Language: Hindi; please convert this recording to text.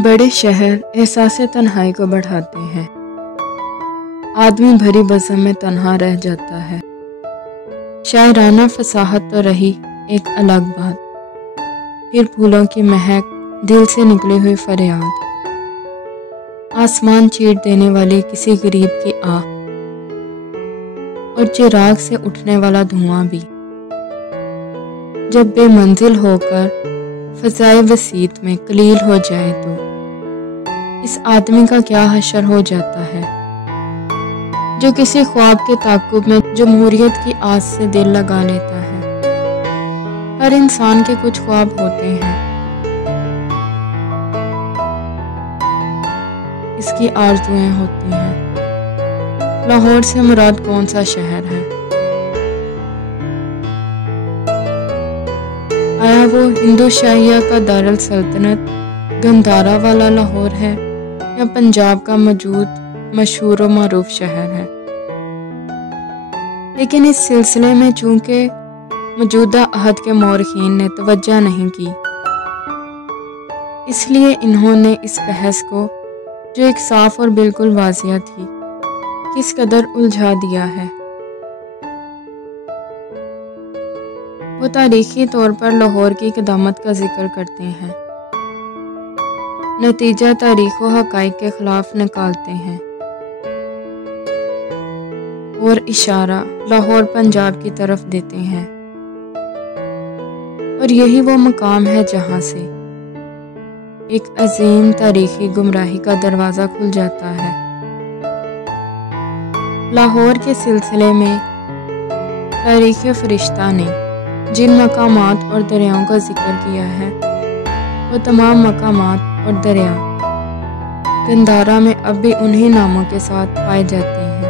बड़े शहर एहसास तन्हाई को बढ़ाते हैं। आदमी भरी बज़म में तन्हा रह जाता है। शायराना फसाहत तो रही एक अलग बात, फिर फूलों की महक, दिल से निकली हुई फरियाद, आसमान चीर देने वाली किसी गरीब की आह और चिराग से उठने वाला धुआं भी। जब बेमंजिल होकर फ़ज़ाए वसीत में कलील हो जाए तो इस आदमी का क्या हशर हो जाता है, जो किसी ख्वाब के ताक़ुब में जमहूरियत की आस से दिल लगा लेता है। हर इंसान के कुछ ख्वाब होते हैं, इसकी आरज़ुएं होती हैं। लाहौर से मुराद कौन सा शहर है? आया वो हिंदू शाहिया का दारुल सल्तनत गंधारा वाला लाहौर है, या पंजाब का मौजूद मशहूर व मारूफ शहर है? लेकिन इस सिलसिले में चूंकि मौजूदा अहद के मौरखीन ने तवज्जो नहीं की, इसलिए इन्होंने इस बहस को, जो एक साफ और बिल्कुल वाज़िया थी, किस कदर उलझा दिया है। वो तारीखी तौर पर लाहौर की क़दामत का जिक्र करते हैं, नतीजा तारीख व हक़ाइक़ के खिलाफ निकालते हैं और इशारा लाहौर पंजाब की तरफ देते हैं। और यही वो मकाम है जहाँ से एक अजीम तारीखी गुमराही का दरवाज़ा खुल जाता है। लाहौर के सिलसिले में तारीख़ फ़रिश्ता ने जिन मकामात और दरियाओं का जिक्र किया है, वो तमाम मकामात और दरिया गंधारा में अब भी उन्हीं नामों के साथ पाए जाते हैं।